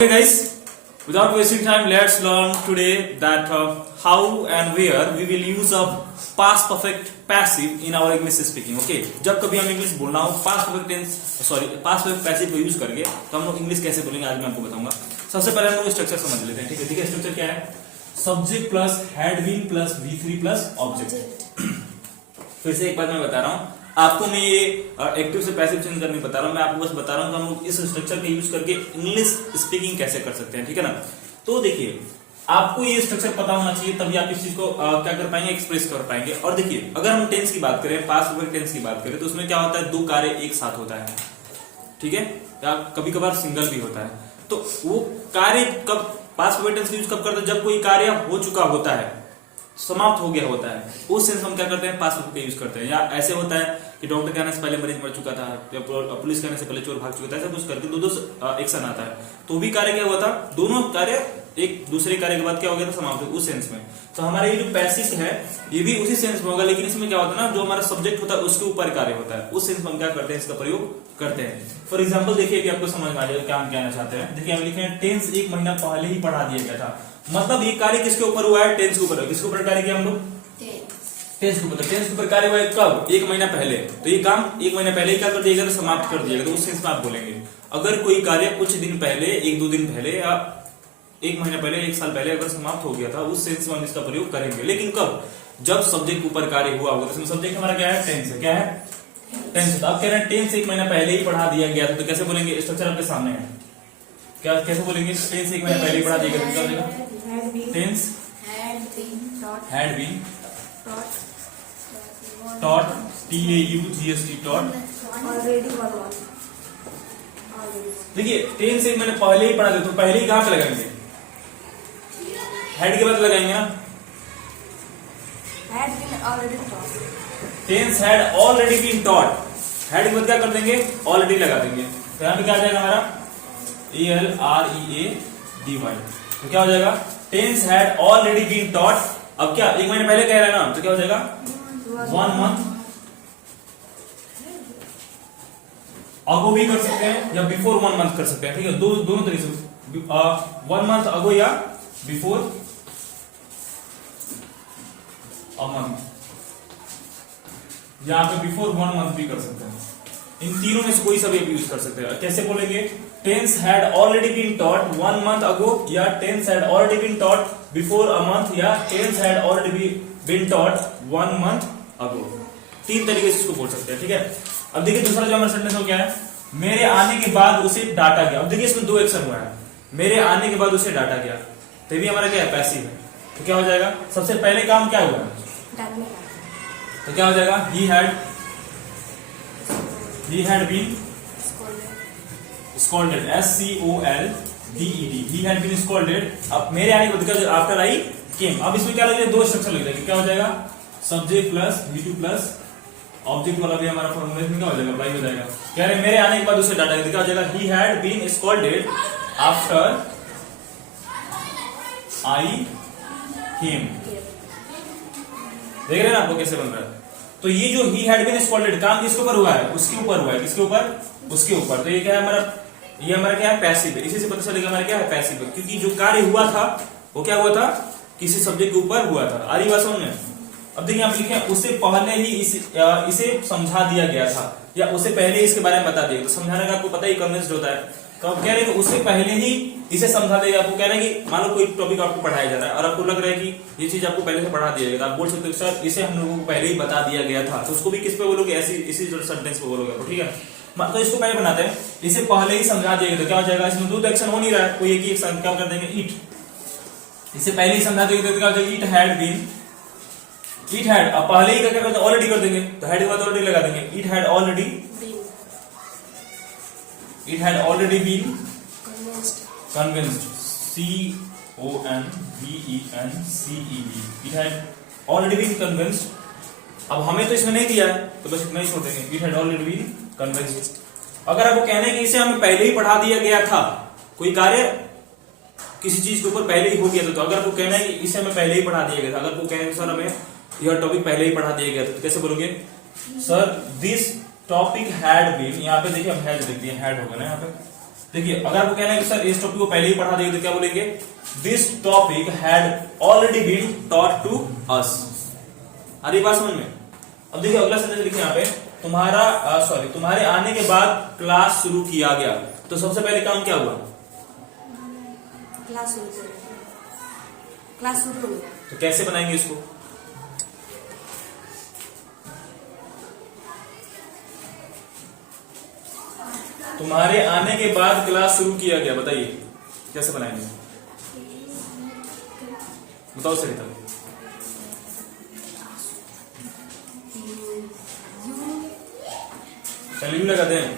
Hey guys, without wasting time, let's learn today that how and where we will use a past perfect passive in our English speaking. Okay, जब कभी हम English बोलना हो past perfect passive को use करके तो हम लोग इंग्लिश कैसे बोलेंगे आज मैं आपको बताऊंगा। सबसे पहले हम लोग स्ट्रक्चर समझ लेते हैं। ठीक है, देखिए स्ट्रक्चर क्या है। Subject plus had been plus V3 plus object. फिर से एक बार मैं बता रहा हूँ आपको, मैं ये एक्टिव से पैसिव चेंज करने बता रहा हूँ, मैं आपको बस बता रहा हूँ कि हम लोग इस स्ट्रक्चर का यूज करके इंग्लिश स्पीकिंग कैसे कर सकते हैं। ठीक है ना। तो देखिए आपको ये स्ट्रक्चर पता होना चाहिए, तभी आप इस चीज को क्या कर पाएंगे, एक्सप्रेस कर पाएंगे। और देखिए अगर हम टेंस की बात करें, पास्ट परफेक्ट टेंस की बात करें, तो उसमें क्या होता है, दो कार्य एक साथ होता है। ठीक है, या कभी कभार सिंगल भी होता है। तो वो कार्य कब पास्ट परफेक्ट टेंस यूज कब करते हैं, जब कोई कार्य हो चुका होता है, समाप्त हो गया होता है, उस सेंस हम क्या करते हैं, पास्ट परफेक्ट का यूज करते हैं। या ऐसे होता है कि डॉक्टर कहने से पहले मरीज मर चुका था, या पुलिस कहने से पहले चोर भाग चुका था, ऐसा कुछ करके दो एक्शन आता है, तो भी कार्य क्या हुआ था, दोनों कार्य एक दूसरे कार्य के बाद क्या हो गया था, समाप्त हो, उस सेंस में। तो हमारा ये जो पैसिव है ये भी उसी सेंस में होगा, लेकिन इसमें क्या होता है ना, जो हमारा सब्जेक्ट होता है उसके ऊपर कार्य होता है, उस सेंस में हम क्या करते हैं, इसका प्रयोग करते हैं। फॉर एग्जाम्पल देखिए कि आपको समझ में आ जाएगा क्या हम कहना चाहते हैं। देखिए हम लिखे हैं टेंस एक महीना पहले ही पढ़ा दिया गया था, मतलब ये कार्य किसके ऊपर हुआ है, टेंस के ऊपर। किसके ऊपर कार्य किया हम लोग, टेंस के ऊपर। टेंस के ऊपर कार्य हुआ है कब, एक महीना पहले। तो ये काम एक महीना पहले ही क्या कर दिया गया, समाप्त कर दिया गया। तो उस सेंस में आप बोलेंगे अगर कोई कार्य कुछ दिन पहले, एक दो दिन पहले, या एक महीना पहले, एक साल पहले अगर समाप्त हो गया था, उस सेंस में हम इसका प्रयोग करेंगे। लेकिन कब, जब सब्जेक्ट ऊपर कार्य हुआ होगा। तो सब्जेक्ट हमारा क्या है, टेंस है। क्या है, टेंस। तो आप कह रहे हैं टेंस एक महीना पहले ही पढ़ा दिया गया था, तो कैसे बोलेंगे, स्ट्रक्चर आपके सामने है। क्या कैसे बोलेंगे, टेंस एक महीना पहले ही पढ़ा दिया गया, क्या बोलेगा, tense had been taught, TAUGST taught। देखिए टेंस एक मैंने पहले ही पढ़ा दिया, तो पहले ही कहां पे लगाएंगे, हेड के बाद लगाएंगे ना। Tense had already been taught, had के बाद क्या कर देंगे, ऑलरेडी लगा देंगे। तो यहां पे क्या आ जाएगा हमारा ALREADY। तो क्या हो जाएगा, tense had already been taught. अब क्या एक महीने पहले कह रहा है ना, तो क्या हो जाएगा 1 month अगो भी कर सकते हैं, या बिफोर 1 month कर सकते हैं। ठीक है, दोनों तरीके से 1 month अगो या बिफोर अ मंथ, यहाँ पे बिफोर 1 month भी कर सकते हैं। इन तीनों में से कोई सा भी यूज कर सकते हैं। कैसे बोलेंगे, tense had already been taught 1 month ago, या tense had already been taught before a month, या tense had already been taught 1 month ago. तीन तरीके से इसको बोल सकते हैं। ठीक है, अब देखिए दूसरा जो हमारा सेंटेंस हो क्या है, मेरे आने के बाद उसे डांटा गया। अब देखिए इसमें दो एक्शन हुआ है, मेरे आने के बाद उसे डांटा गया, तो भी हमारा क्या है, पैसिव है। तो क्या हो जाएगा, सबसे पहले काम क्या हुआ, तो क्या हो जाएगा, he had been scolded, SCOLDED, he had been scolded. अब मेरे आने के बाद आफ्टर आई केम। अब इसमें क्या लगेगा, दो स्ट्रक्चर लग जाएगा। क्या हो जाएगा, subject plus V2 plus object वाला भी हमारा फॉर्मूला इसमें क्या हो जाएगा, अप्लाई हो जाएगा। कह रहे मेरे आने के बाद उसे डाटा, क्या हो जाएगा, he had been scolded after I came. देख रहे हैं ना आपको कैसे बन रहा है। तो ये जो ही हैड बीन स्कॉल्डेड काम किसके ऊपर हुआ है, उसके ऊपर हुआ है। किसके ऊपर, उसके ऊपर। तो ये क्या है हमारा, ये हमारा क्या है, पैसिव है। इसी से पता चलेगा हमारा क्या है, पैसिव है, क्योंकि जो कार्य हुआ था वो क्या हुआ था, किसी सब्जेक्ट के ऊपर हुआ था। आ रही बात समझ में। अब देखिए आप लिखे उसे पहले ही इसे समझा दिया गया था, या उसे पहले ही इसके बारे में बता दिया। तो समझाने का आपको पता ही कन्विंस्ड होता है। तो आप कह रहे हैं कि उससे पहले ही इसे समझा देगा। आपको कह रहे हैं कि मान लो कोई टॉपिक आपको पढ़ाया जा रहा है और आपको लग रहा है कि ये चीज आपको पहले से पढ़ा दिया गया, तो आप बोल सकते हो सर इसे हम लोगों को पहले ही बता दिया गया था। तो उसको भी किस पे बोलोगे, ऐसी इसी सेंटेंस पे बोलोगे। तो ठीक है, तो इसको पहले बनाते हैं, इसे पहले ही समझा दिया गया। तो क्या हो जाएगा, इसमें दो एक्शन हो नहीं रहा है, कोई एक ही एक्शन। क्या कर देंगे, इट, इसे पहले ही समझा देंगे। तो क्या हो जाएगा, it had been, it had, अब पहले ही क्या करते हैं, ऑलरेडी कर देंगे। तो हैड के बाद ऑलरेडी लगा देंगे, it had already been convinced, CONVENCED, it had already been convinced. अब हमें तो इसमें नहीं दिया है, तो बस इतना ही छोड़ देंगे, it had already been convinced. अगर आपको कहना है कि इसे हमें पहले ही पढ़ा दिया गया था, कोई कार्य किसी चीज के ऊपर पहले ही हो गया था, तो अगर आपको कहना है कि इसे हमें पहले ही पढ़ा दिया गया था, अगर आपको कहना सर हमें यह टॉपिक पहले ही पढ़ा दिया गया था, तो कैसे बोलोगे, sir this topic had been, यहाँ पे देखिए हम हैड लिख दिए, हैड होगा ना यहाँ पे, देखिए अगर आपको कहना है कि सर इस टॉपिक को पहले ही पढ़ा देंगे तो क्या बोलेंगे, this topic had already been taught to us. आ रही बात समझ में? अब देखिए अगला सेंटेंस लिखे यहाँ पे, तुम्हारे आने के बाद क्लास शुरू किया गया। तो सबसे पहले काम क्या हुआ? क्लास शुरू हुई। तो कैसे बनाएंगे इसको? तुम्हारे आने के बाद क्लास शुरू किया गया, बताइए कैसे बनाएंगे? बताओ सरिता। पहले यू लगाते हैं,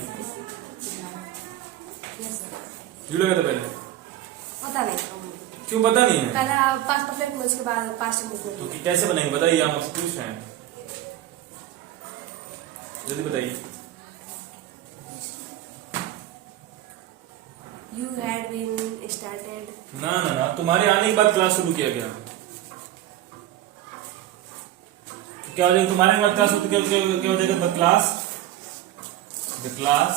यू लगाते पहले, पता नहीं क्यों पता नहीं है? पहले पास्ट परफेक्ट में, उसके बाद पास्ट टेंस में। तो कैसे बनाएंगे बताइए, आप मुझसे पूछ रहे हैं, जल्दी बताइए। You had been started. ना, तुम्हारे आने के बाद क्लास शुरू किया गया। क्या हो जाएगा? तुम्हारे बाद क्लास क्या हो जाएगा? The class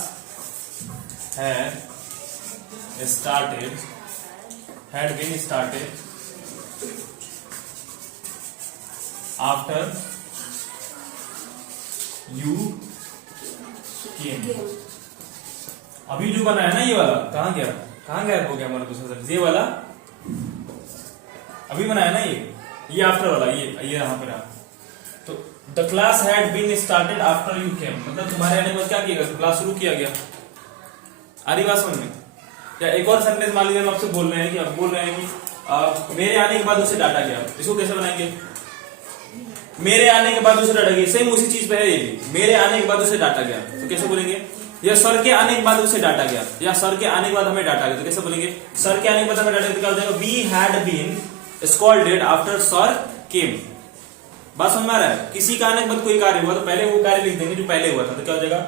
had been started after you came। अभी जो बना है ना ये वाला, कहाँ गया हो गया हमारा दूसरा सेंटेंस? ये वाला अभी बना है ना ये आफ्टर वाला, ये यहाँ पे रहा। तो the class had been started after you came, मतलब तुम्हारे आने के बाद क्या किया गया? क्लास शुरू किया गया। आ रही बात समझ में? या एक और सेंटेंस मान लीजिए, हम आपसे बोल रहे हैं कि मेरे आने के बाद उसे डांटा गया। इसको कैसे बनाएंगे? मेरे आने के बाद उसे डांटा गया, सेम उसी चीज पे है ये भी। मेरे आने के बाद उसे डांटा गया, तो कैसे बोलेंगे? या सर के आने के बाद उसे डांटा गया, या सर के आने के बाद हमें डांटा गया, तो कैसे बोलेंगे? सर के आने के बाद हमें डांटा गया, तो क्या हो जाएगा? We had been scolded after sir came. बात समझ में आ रहा है? किसी का आने के बाद कोई कार्य हुआ तो पहले वो कार्य लिख देंगे जो पहले हुआ था, तो क्या हो जाएगा?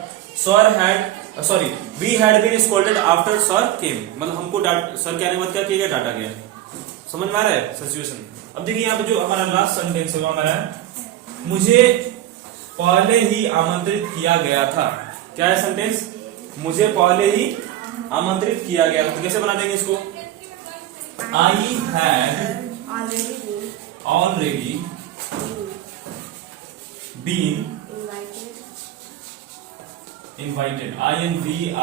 We had been scolded after sir came, मतलब हमको सर के आने के बाद क्या किया गया? डांटा गया। समझ में आ रहा है सिचुएशन? अब देखिए यहाँ पे जो हमारा लास्ट सेंटेंस है हमारा है, मुझे पहले ही आमंत्रित किया गया था। क्या है सेंटेंस? मुझे पहले ही आमंत्रित किया गया था। तो कैसे बना देंगे इसको? I had already been invited. INVITED